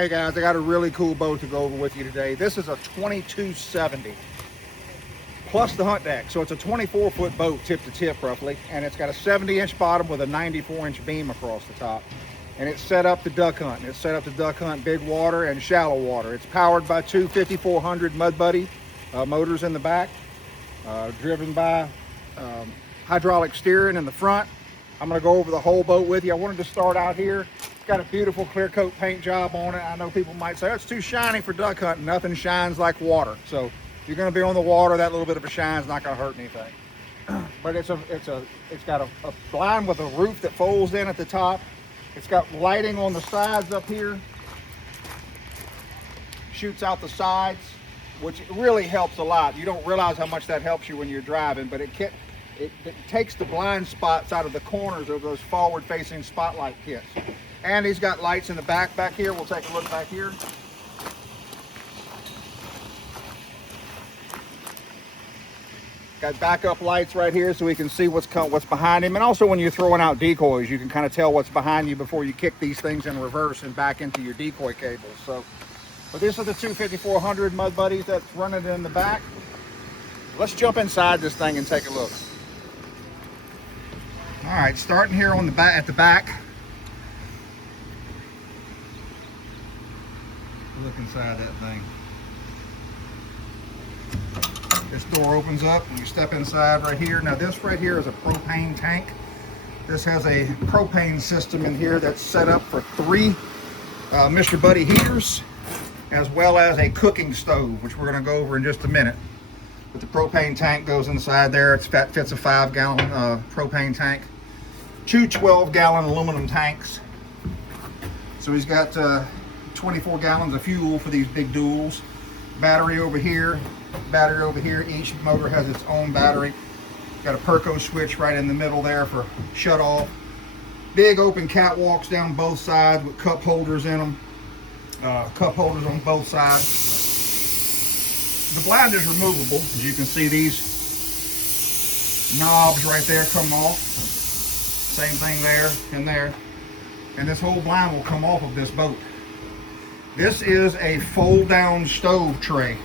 Hey guys, I got a really cool boat to go over with you today. This is a 2270 plus the hunt deck. So it's a 24-foot boat tip to tip roughly, and it's got a 70-inch bottom with a 94-inch beam across the top. And it's set up to duck hunt. It's set up to duck hunt big water and shallow water. It's powered by two 5400 MudBuddy motors in the back, driven by hydraulic steering in the front. I'm going to go over the whole boat with you. I wanted to start out here. It's got a beautiful clear coat paint job on it. I know people might say, oh, it's too shiny for duck hunting. Nothing shines like water. So if you're going to be on the water, that little bit of a shine is not going to hurt anything. But it's got a blind with a roof that folds in at the top. It's got lighting on the sides up here. Shoots out the sides, which really helps a lot. You don't realize how much that helps you when you're driving, but it takes the blind spots out of the corners of those forward-facing spotlight kits. And he's got lights in the back here. We'll take a look back here. Got backup lights right here so we can see what's behind him. And also when you're throwing out decoys, you can kind of tell what's behind you before you kick these things in reverse and back into your decoy cables. So, but this is the two 5400 MudBuddies that's running in the back. Let's jump inside this thing and take a look. All right, starting here on the back, at the back. Look inside that thing. This door opens up and you step inside right here. Now this right here is a propane tank. This has a propane system in here that's set up for 3 Mr. Buddy heaters, as well as a cooking stove, which we're gonna go over in just a minute. But the propane tank goes inside there. It fits a 5-gallon propane tank. 2 12-gallon aluminum tanks. So he's got 24 gallons of fuel for these big duals. Battery over here, battery over here. Each motor has its own battery. Got a Perco switch right in the middle there for shut off. Big open catwalks down both sides with cup holders in them. Cup holders on both sides. The blind is removable. As you can see, these knobs right there come off. Same thing there and there. And this whole blind will come off of this boat. This is a fold-down stove tray.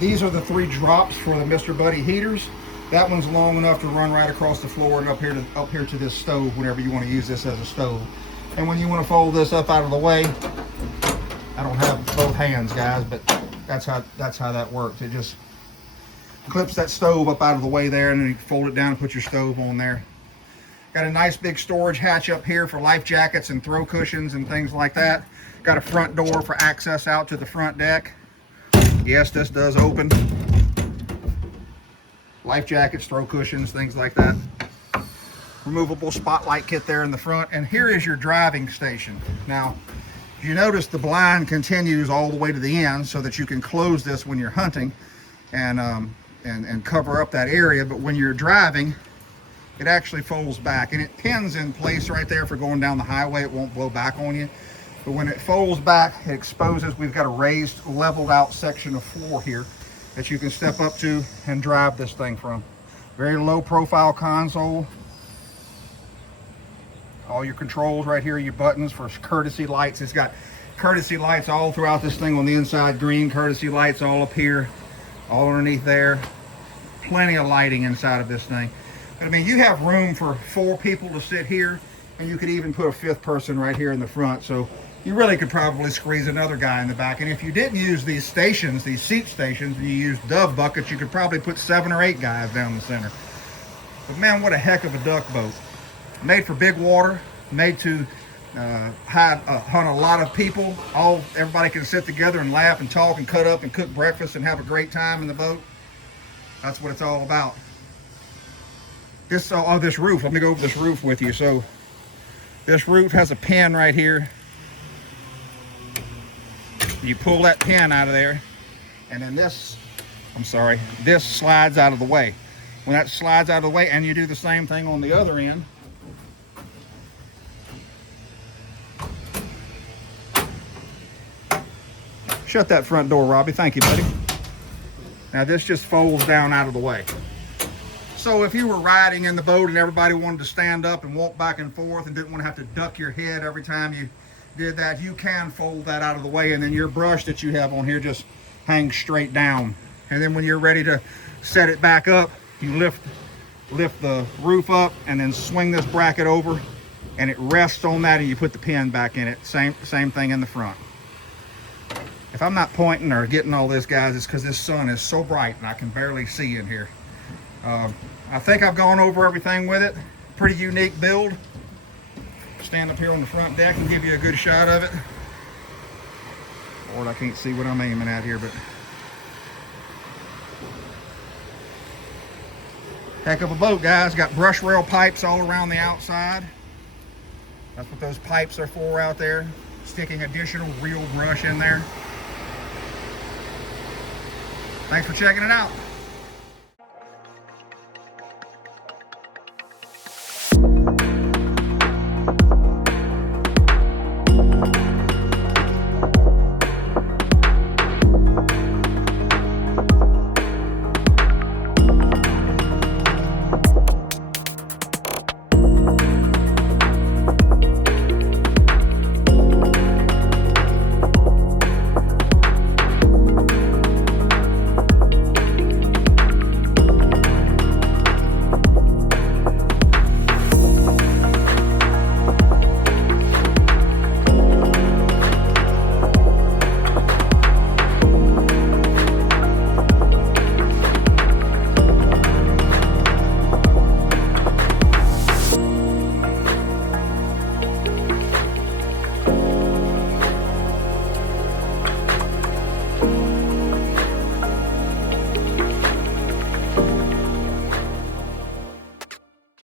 These are the 3 drops for the Mr. Buddy heaters. That one's long enough to run right across the floor and up here to this stove whenever you want to use this as a stove. And when you want to fold this up out of the way, I don't have both hands, guys, but that's how that works. It just clips that stove up out of the way there, and then you fold it down and put your stove on there. Got a nice big storage hatch up here for life jackets and throw cushions and things like that. Got a front door for access out to the front deck. Yes, this does open. Life jackets, throw cushions, things like that. Removable spotlight kit there in the front. And here is your driving station. Now, you notice the blind continues all the way to the end so that you can close this when you're hunting and cover up that area. But when you're driving, it actually folds back, and it pins in place right there for going down the highway. It won't blow back on you. But when it folds back, it exposes, we've got a raised, leveled out section of floor here that you can step up to and drive this thing from. Very low profile console. All your controls right here, your buttons for courtesy lights. It's got courtesy lights all throughout this thing on the inside, green courtesy lights all up here, all underneath there. Plenty of lighting inside of this thing. I mean, you have room for 4 people to sit here, and you could even put a 5th person right here in the front. So you really could probably squeeze another guy in the back. And if you didn't use these stations, these seat stations, and you used dove buckets, you could probably put 7 or 8 guys down the center. But man, what a heck of a duck boat. Made for big water, made to hunt a lot of people. Everybody can sit together and laugh and talk and cut up and cook breakfast and have a great time in the boat. That's what it's all about. This roof, let me go over this roof with you. So this roof has a pin right here. You pull that pin out of there, and then this slides out of the way. When that slides out of the way, and you do the same thing on the other end, shut that front door, Robbie. Thank you, buddy. Now this just folds down out of the way. So if you were riding in the boat and everybody wanted to stand up and walk back and forth and didn't want to have to duck your head every time did that, you can fold that out of the way, and then your brush that you have on here just hangs straight down. And then when you're ready to set it back up, you lift the roof up and then swing this bracket over, and it rests on that, and you put the pin back in it. Same thing in the front. If I'm not pointing or getting all this, guys, it's because this sun is so bright and I can barely see in here. I think I've gone over everything with it. Pretty unique build. Stand up here on the front deck and give you a good shot of it. Lord, I can't see what I'm aiming at here, but heck of a boat, guys. Got brush rail pipes all around the outside. That's what those pipes are for out there. Sticking additional real brush in there. Thanks for checking it out.